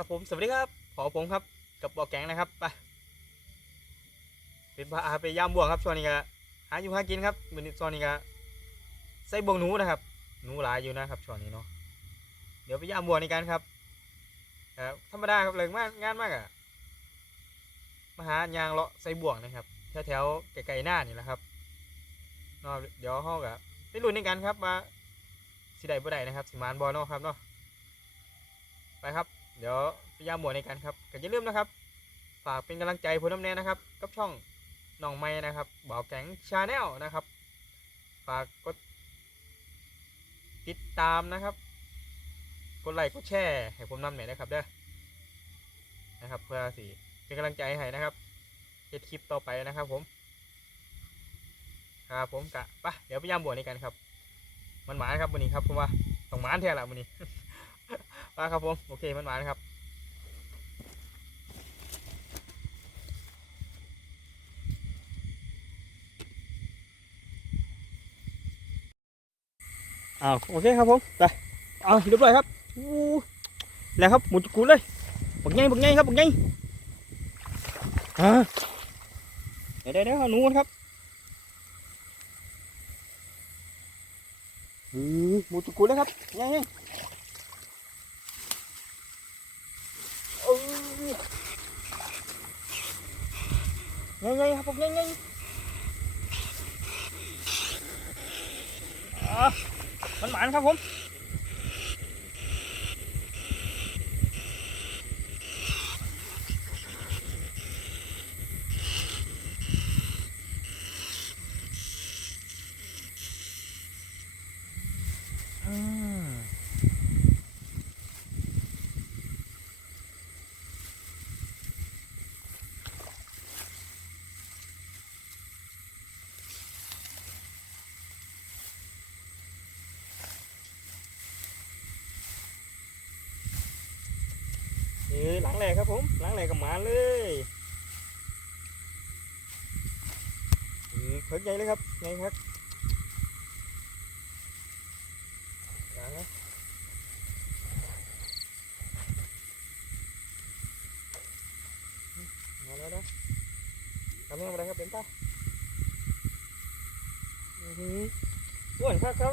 ครับผมสวัสดีครับขอผมครับกับบอกแกงนะครับไปเป็นพาไปย่ามบ่วงครับช่วงนี้ก็หาอยู่หากินครับวันนี้ช่วงนี้ก็ใส่บ่วงหนูนะครับหนูหลายอยู่นะครับช่วงนี้เนาะเดี๋ยวไปย่ามบ่วงในกันครับธรรมดาครับเลยมากงานมากอะมาหายางเลาะใส่บ่วงนะครับแถวแถวๆไกลๆหน้านี่แหละครับเนาะเดี๋ยวห้องกับไปลุ้นในกันครับว่าสิได้บ่ได้นะครับสิมานบอเนาะครับเนาะไปครับ เดี๋ยวพยายามหมวดในกันครับก็อย่าลืมนะครับ ฝากเป็นกำลังใจผมน้ำแน่นะครับ กับช่องน้องไม้นะครับบ่าวแก๊งชาแนลนะครับ ฝากกดติดตามนะครับ กดไลค์กดแชร์ให้ผมนำหน่อยนะครับเด้อนะครับ เพื่อสิเป็นกำลังใจให้นะครับเฮ็ดคลิปต่อไปนะครับผมครับผมกะปะเดี๋ยวพยายามบวชในกันครับ มันหมานครับวันนี้ครับผมว่าต้องหมานแท้ละวันนี้ มาครับผม โอเคมันหวานครับอ้าวโอเคครับผมไปเอาเรียบร้อยครับอู้แล้วครับหมุนกูเลยบักไงบักไงครับบักไงอ่าเดี๋ยวเดี๋ยวเดี๋ยวหนูก่อนครับอือหมุนกูเลยครับไงไง เออ เงยๆครับผมเงยๆอะมันหมานครับผมอืม เออหลังแหลกครับผมหลังแหล กับหมาเลยเออเพิกใหญ่เลยครับไงครับนะมาแล้วนะทำยังไงครับเป็นตาอือหืออ้วนครับเขา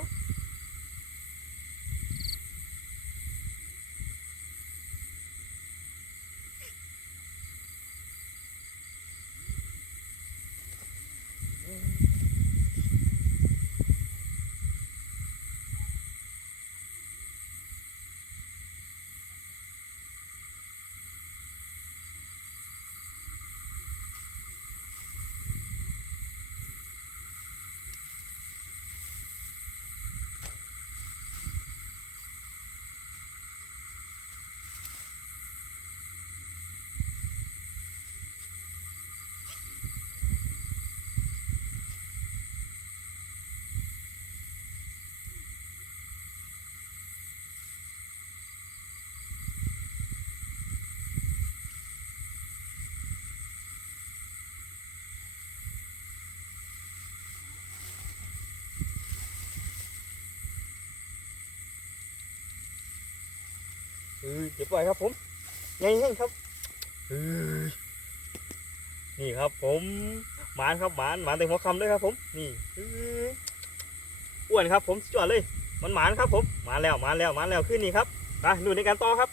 เออเดี๋ยวปครับผมไงไงครับนี่ครับผมหมานครับหมานหมานเต็มหัวคำเลยครับผม นี่อ้วนครับผมสุดยอดเลย มันหมานครับผมหมาแล้วหมาแล้วหมาแล้วขึ้นนี่ครับไปดูในการต่อครับ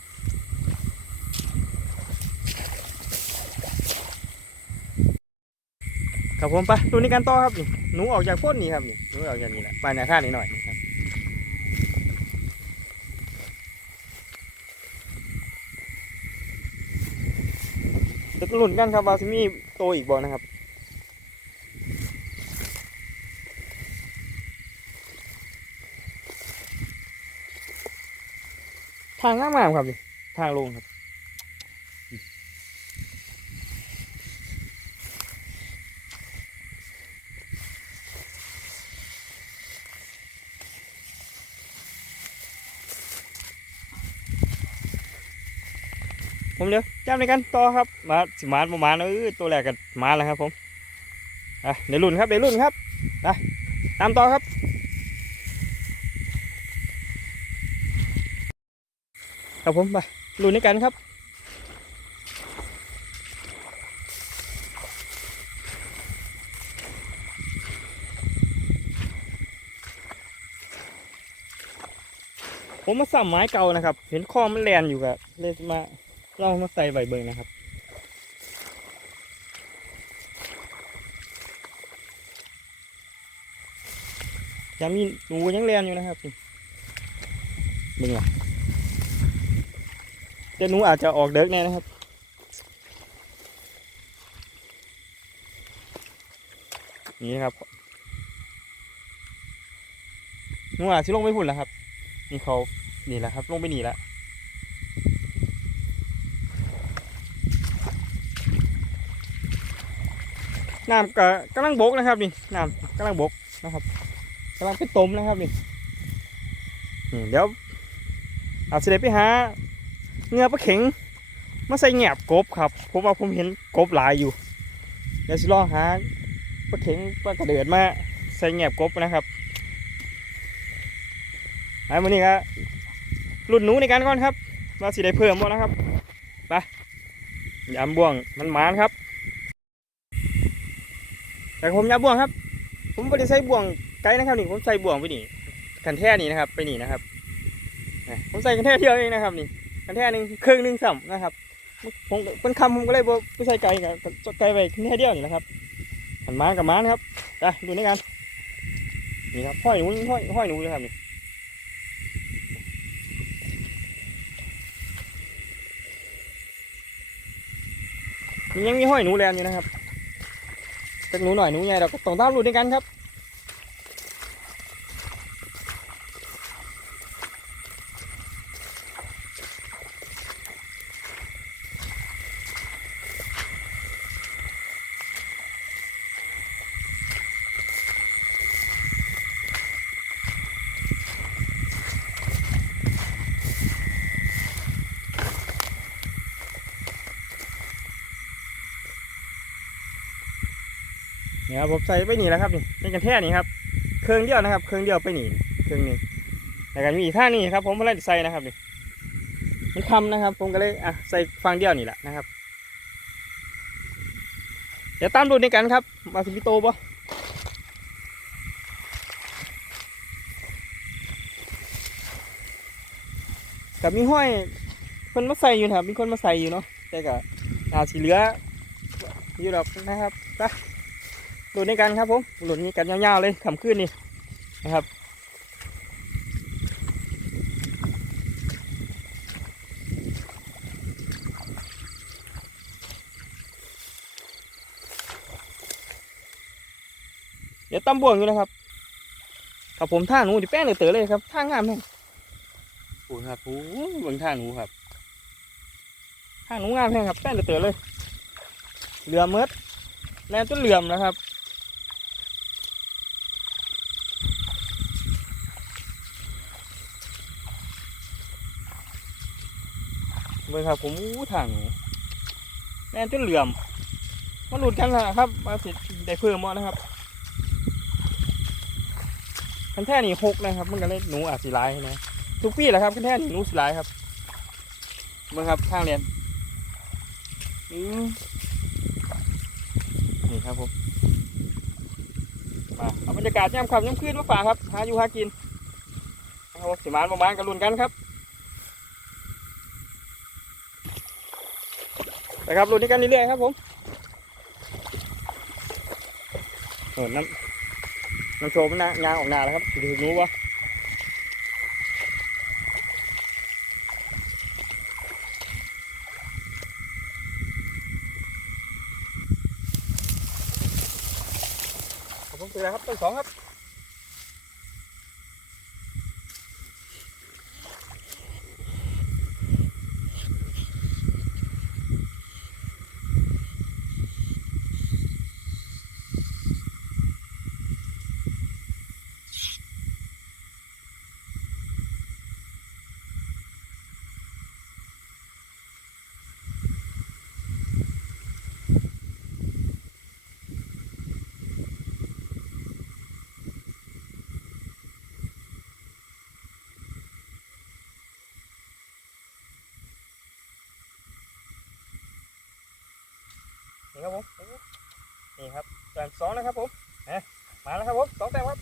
ครับผมไปดูในการต่อครับนี่หนูออกจากพ่นนี่ครับนี่หนูออกจากนี่แหละไปในข้านี้หน่อย หลุนกันครับว่าซิมีโตอีกบ่นะครับทางงามๆครับทางลงครับ ผมเดี๋ยวจับในกันต่อครับ มาสิมาประมาณเออตัวแรกกันมาแล้วครับผมอะในรุ่นครับในรุ่นครับนะตามต่อครับครับผมไปลุยด้วยกันครับผมมาสั่มไม้เก่านะครับ เห็นข้อมันแลนอยู่กับเลยมา เรามาใส่ใบเบิงนะครับ ยังมีหนูยังแลนอยู่นะครับนี่มึงอะแต่หนูอาจจะออกเดิกแน่นะครับนี่ครับหนูอาจจะลงไปพุ่นแล้วครับ นี่เขานี่แหละครับ ลงไปนี่แล้ว น้ำก็กำลังบกนะครับนี่น้ำกำลังบกนะครับกำลังเป็นต้มนะครับนี่เดี๋ยวเอาจจะได้ไปหาเงือปลาเข็งมาใส่แงบกบครับเพราะว่าผมเห็นกบหลายอยู่เดี๋ยวสิลองหาปลาเข็งปลากระเดือดมาใส่แงบกบนะครับไอ้วันนี้ก็รุ่นหนูในการก่อนครับว่าสิได้เพิ่มบ่นะครับไปยำบ่วงมันหมานครับ แต่ผมยำบ่วงครับ ผมไม่ได้ใส่บ่วงไกลนะครับนี่ผมใส่บ่วงไปนี่กันแท่นี่นะครับ ไปนี่นะครับผมใส่กันแท่เดียวเองนะครับนี่กันแท่หนึ่งครึ่งหนึ่งสัมนะครับผมเป็นคำผมก็เลยไปใส่ไกลกันไกลไปกันแท่เดียวนี่นะครับหันมากับมานะครับไปดูในกันนี่ครับห้อยหนูห้อยห้อยหนูเลยครับนี่ยังมีห้อยหนูแลนอยู่นะครับ จากหนูหน่อยหนูใหญ่เราก็ต้องตามรูด้วยกันครับ นี่ครับผมใส่ไปนี่แล้วครับนี่เป็นกันแท่นี่ครับเครื่องเดียวนะครับ เครื่องเดียวไปนี่เครื่องหนึงแต่กันมีอีกท่านี่ครับ ผมไม่ได้ใส่นะครับนี่มันคำนะครับ ผมก็เลยอะใส่ฟังเดียวนี่แหละนะครับ เดี๋ยวตามดูในกันครับมาสิพิโตปะกับมีห้อยคนมาใส่อยู่นะครับ มีคนมาใส่อยู่เนาะแต่ก็อาสีเหลืออยู่ดอกนะครับไป หลุดในกันครับผมหลุดนี้กันยาวๆเลยขำขึ้นนี่นะครับเดี๋ยวตำบ่วงอยู่นะครับครับผมท่าหนูดิแป้งเลยเต๋อเลยครับท่างามแม่งโอ้ครับโอ้เบิ่งท่าหนูครับท่าหนูงามแม่งครับแป้งเลยเต๋อเลยเหลือมเมดแล่นจนเหลื่อมนะครับ เบิ่งครับผมอู้ทางแน่นจนเหลื่อมมาหลุดกันละครับมาสิได้เพิ่มมานะครับคันแท่นี่หกนะครับ มันก็เลยหนูอาจสิร้ายนะทุกปีแหละครับคันแท่นี่หนูสิร้ายครับเบิ่งครับข้างเรียนนี่ครับผมมาเอาบรรยากาศย่ำค่ำย่ำคืนมาฝากครับหาอยู่หากินครับสิมานประมาณกันลุ้นกันครับ นะครับรุ่นนี้กันเรื่อยๆครับผมโอ้น้ำน้ำโชว์มันนะยางออกนาแล้วครับดูรู้ปะผมเจอแล้วครับต้นสองครับ นี่ครับแต้มสองนะครับผมนะมาแล้วครับผมสองแต้มครับ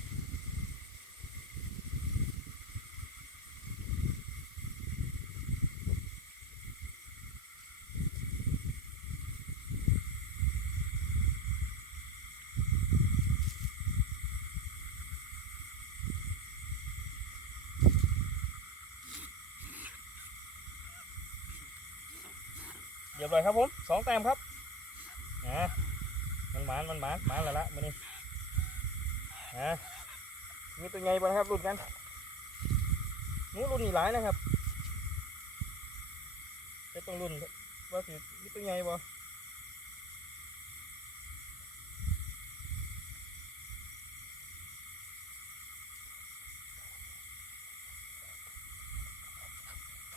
เรียบร้อยครับผมสองแต้มครับ มานมันหมาแล้วละมือนี้นะมีตัวใหญ่บ่นะครับรุ่นกันหนูรุ่นนี้หลายนะครับจะต้องรุ่นว่าสิมีตัวใหญ่บ่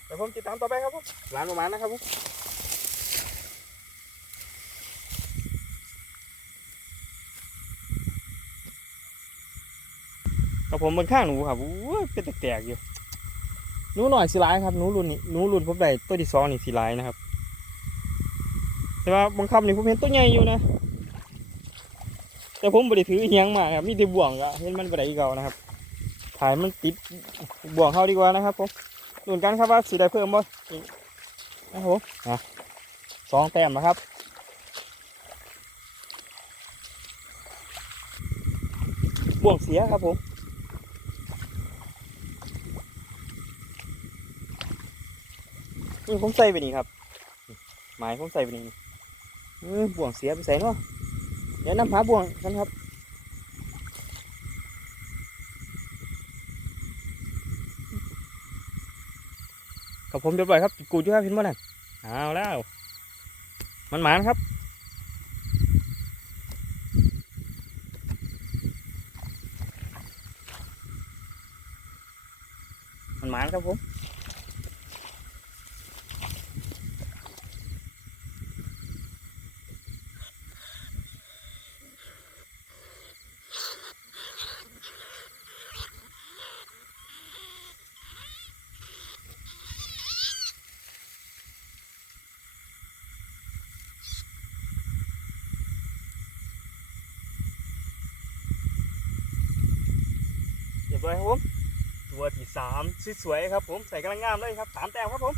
เดี๋ยวผมติดตามต่อไปครับผมหลานประมาณนะครับผม กับผมบนข้างหนูครับอู้ยเป็นแตกๆอยู่หนูหน่อยสีร้ายครับหนูรุ่นนี้หนูรุ่นผมได้ตัวที่สองนี่สีร้ายนะครับ แต่ว่าบางคำนี่ผมเห็นตัวใหญ่อยู่นะ แต่ผมบริถือเฮียงมาครับมีแต่บ่วงก็เห็นมันบริเก่านะครับถ่ายมันติดบ่วงเข้าดีกว่านะครับผมรุ่นกันครับว่าสีได้เพิ่มบ่อีกนะผมอะสองแต้มนะครับบ่วงเสียครับผม นี่ผมใส่ไปนี่ครับหมายผมใส่ไปนี่บ่วงเสียไปใส่เนาะเดี๋ยวน้ำหาบ่วงกันครับกับผมเรียบร้อยครับกูดอยู่ครับเห็นบ่นั่นเอาแล้วมันหมานครับมันหมานครับผม เรียบร้อยครับผม ตัวที่สามสวยๆครับผมใส่กำลังงามเลยครับสามแต้มครับผม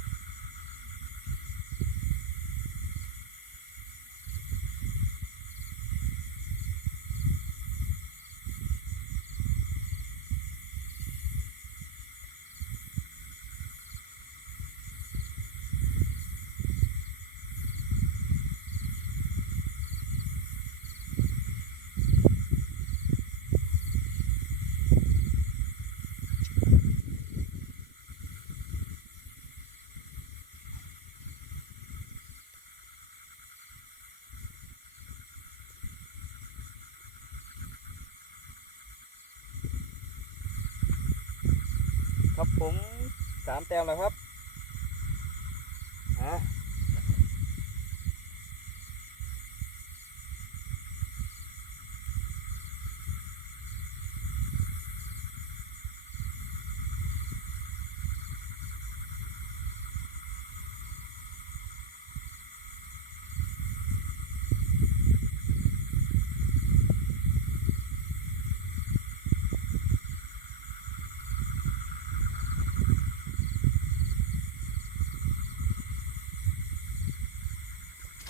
ผมสามแต้มแล้วครับ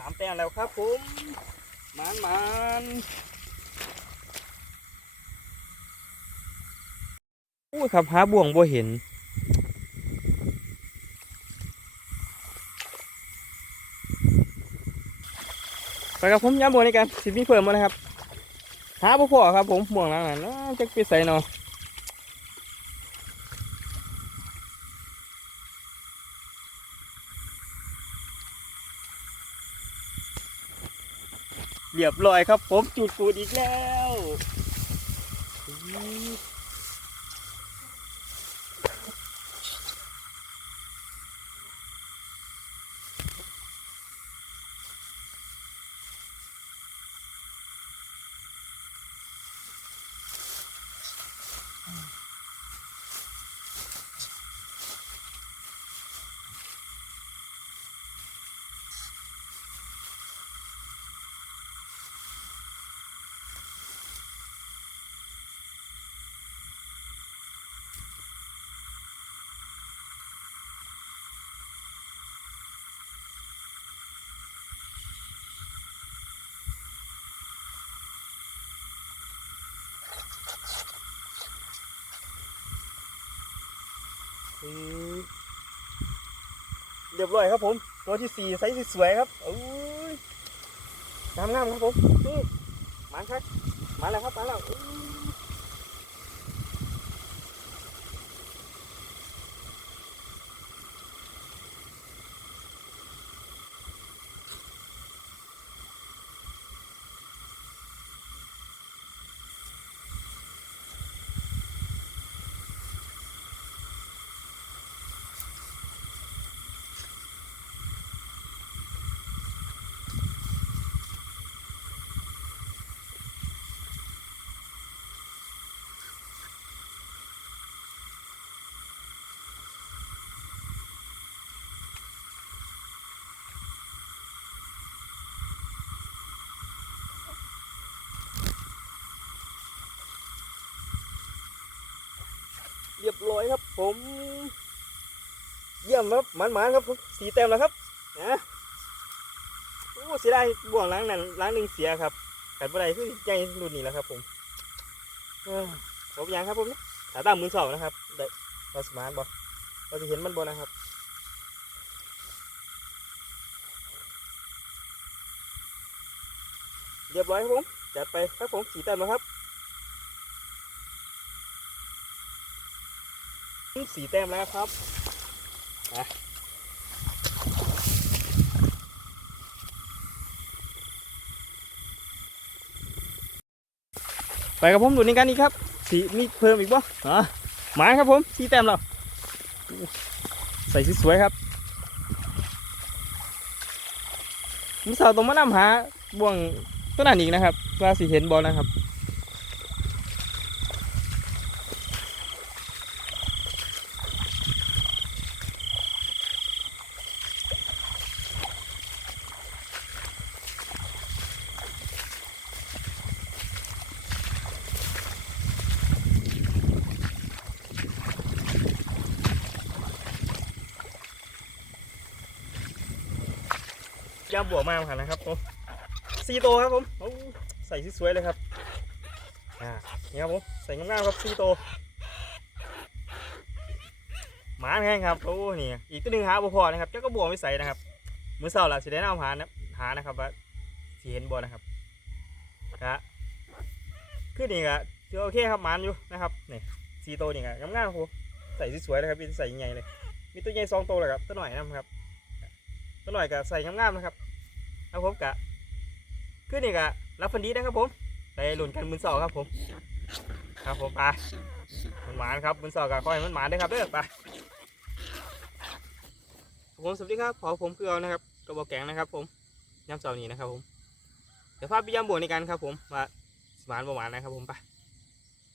ามแต้มแล้วครับผมมานมานอู้ครับหาบ่วงบ่เห็น ไปครับผมย้ำบ่วงในการสิมีเพิ่มมานะครับ หาบ่พอครับผมบ่วงหลังนั้นจักไปใส่เนาะ รียบร้อยครับ ผมจุดกูดอีกแล้ว เรียบร้อยครับผม ตัวที่สี่ไซส์สวยครับอ้ยงามงามๆครับผมนี่มาครับมาแล้วครับมาแล้ว รียบร้อยครับ ผม เยี่ยมครับหมันๆครับผมสีเต็มแล้วครับนะโอ้เสียดายบ่วงล้างนั่นล้างหนึ่งเสียครับกัดบ่ได้คือใจรุ่นนี้แล้วครับ ผมเอ้อผมยังครับผมเนี่ยตาตามมือสองนะครับได้เราสมาร์ทบอเราจะเห็นมันบนนะครับเรียบร้อยครับผมจัดไปครับผมสีเต็มแล้วครับ สีแต้มแล้วครับไปกับผมดูนี่กันอีกครับสีมีเพิ่มอีกบ่อะหมาครับผมสีแต้มแล้วใส่สวยๆครับมิสาวตรงมานำหาบ่วงตัวนั้นอีกนะครับว่าสีเห็นบอลนะครับ ย่ามบวกมากค่ะนะครับผมซีโตครับผมใส่สวยๆเลยครับอ่านี่ครับผมใส่งามๆครับซีโตหมาแห้งครับโอ้นี่อีกตัวหนึ่งหาบ่พอนะครับเจ้าก็บวกไม่ใส่นะครับมือเสาร์ละสิได้นำหานะหานะครับว่าสีเห็นบ่นะครับนะคือนี่ก็ถือโอเคครับหมานอยู่นะครับนี่ซีโตนี่ก็งามๆครับผมใส่สวยๆเลยครับมีใส่ใหญ่เลยมีตัวใหญ่สองตัวเลยครับตัวหน่อยนะครับตัวหน่อยก็ใส่งามๆนะครับ ครับผมกะขึ้นนี่กะรับฟันดีนะครับผมไปหลุนกันมือสองครับผม ครับผมไปมันหมานครับมือสองกะคอยมันหมานด้วยครับเด้อไปผมสวัสดีครับขอผมคือเอานะครับกระบอกแกงนะครับ ผมย่ำเสาร์นี้นะครับ ผมเดี๋ยวภาพไปย่ำบวกในกันครับ ผมว่าสมานประมาณนะครับ ผมไป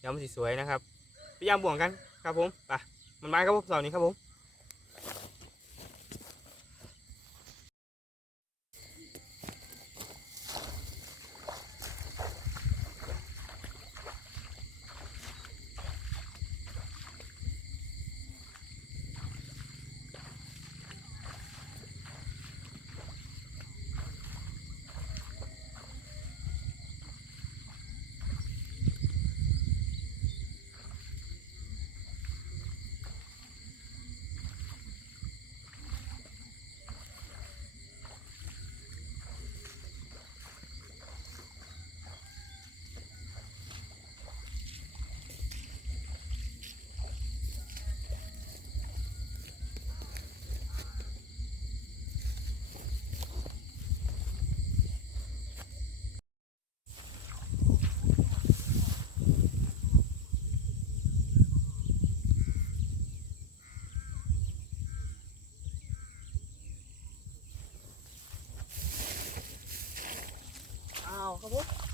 ย่ำสีสวยนะครับไปย่ำบวกกันครับ ผมไปมันหมานครับผมเสาร์นี้ครับผม อ้าวครับผม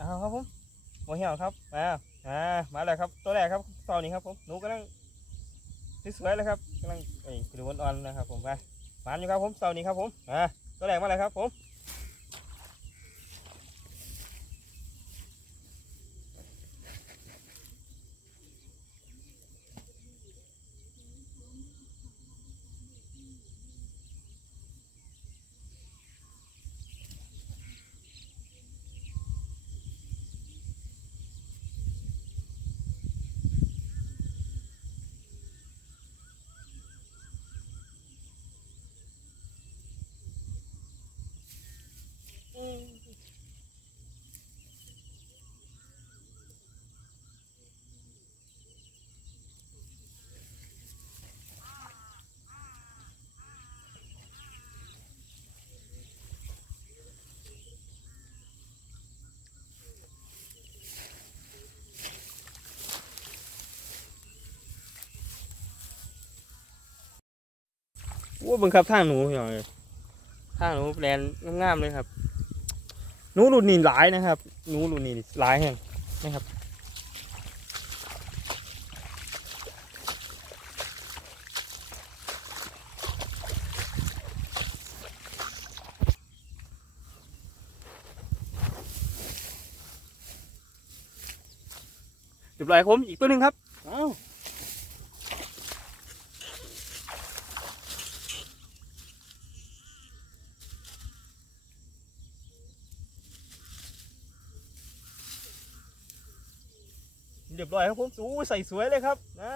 อาครับผมโมเหี่ยวครับ มา อ่า มาแล้วครับ ตัวแรกครับตอนนี้ครับผม หนูกำลัง สวยๆเลยครับกำลังไอ้ผิวอ่อนๆนะครับผมไปหวานอยู่ครับผมเสาร์นี้ครับผมอ่าตัวแรกมาเลยครับผม ว่าบิ่งครับทางหนูพี่น้องเลยทางหนูแลนงามๆเลยครับหนูรุ่นนี้หลายนะครับหนูรุ่นนี้หลายแห่งนะครับเรียบร้อยครับผมอีกตัวหนึ่งครับ เอยบร้อยครับผมสูใส่สวยเลยครับนะ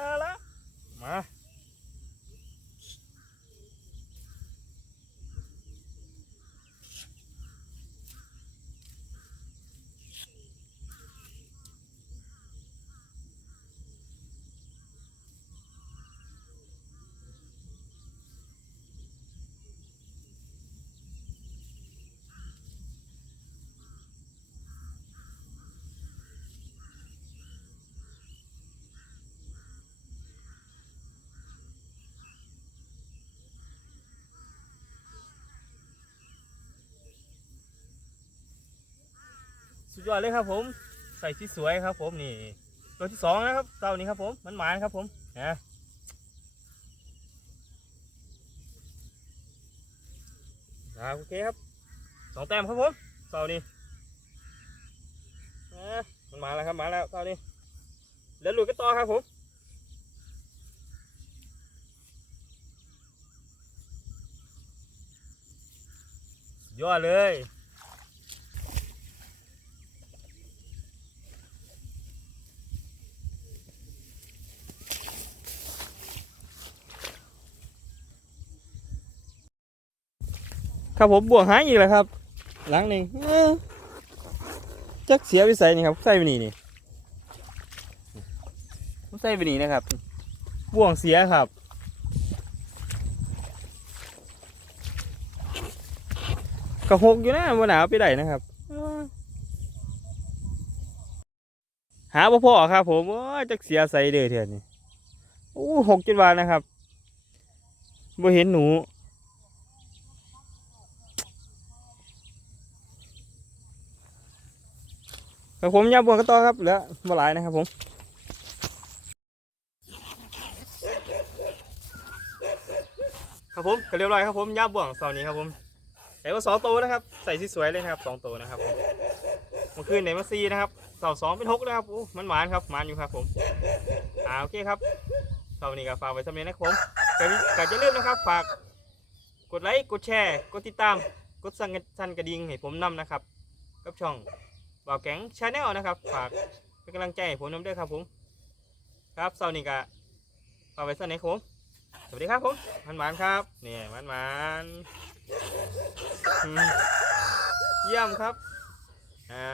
สุดยอดเลยครับผม ใส่ที่สวยครับ ผมนี่ตัวที่สองนะครับเต่านี้ครับ ผมมันหมานครับผมนะโอเคครับสองแต้มครับผมเต่านี้นะมันมาแล้วครับมาแล้วเต่านี้เดี๋ยวลุยกันต่อครับผมยอดเลย ครับผมบวกหายอีกแล้วครับ หลังหนึ่งเอ้อจักเสียวิสัยนี่ครับใส่ไปนี่นี่ผมใส่ไปนี่นะครับบ่วงเสียครับกระหกอยู่นะบนหนาวไปไหนนะครับเอ้อหาพ่อพ่อครับ ผมโอ้ยจักเสียใส่เด้อเถื่อนนี่โอ้หกจุดวานนะครับบ่เห็นหนู ครับผมยาบวงกันต่อครับเหลือมาหลายนะครับผมครับผมก็เรียบร้อยครับผมยาบวงเสานี้ครับผมใส่าสองตัวนะครับ ใส่ที่สวยเลยนะครับสองตัวนะครับผมเมื่อคืนไหนมาซีนะครับเสาร์สองเป็นหกนะครับโอ้มันหมานครับหมานอยู่ครับผมอ่าโอเคครับเสานี้ก็ฝากไว้สำเร็จนะครับผมก็จะเริ่มนะครับ ฝากกดไลค์กดแชร์ กดติดตาม กดสั่นกระดิ่งให้ผมนำนะครับ กับช่อง บ่าวแก๊งชาแนลนะครับฝากเป็นกำลังใจให้ผมน้ำด้วยครับผม ครับเสาร์นี้ก็ฝากไว้สักนิดครับผม สวัสดีครับผมมันหวานๆครับเนี่ยมันหวานๆอืมเยี่ยมครับอ่า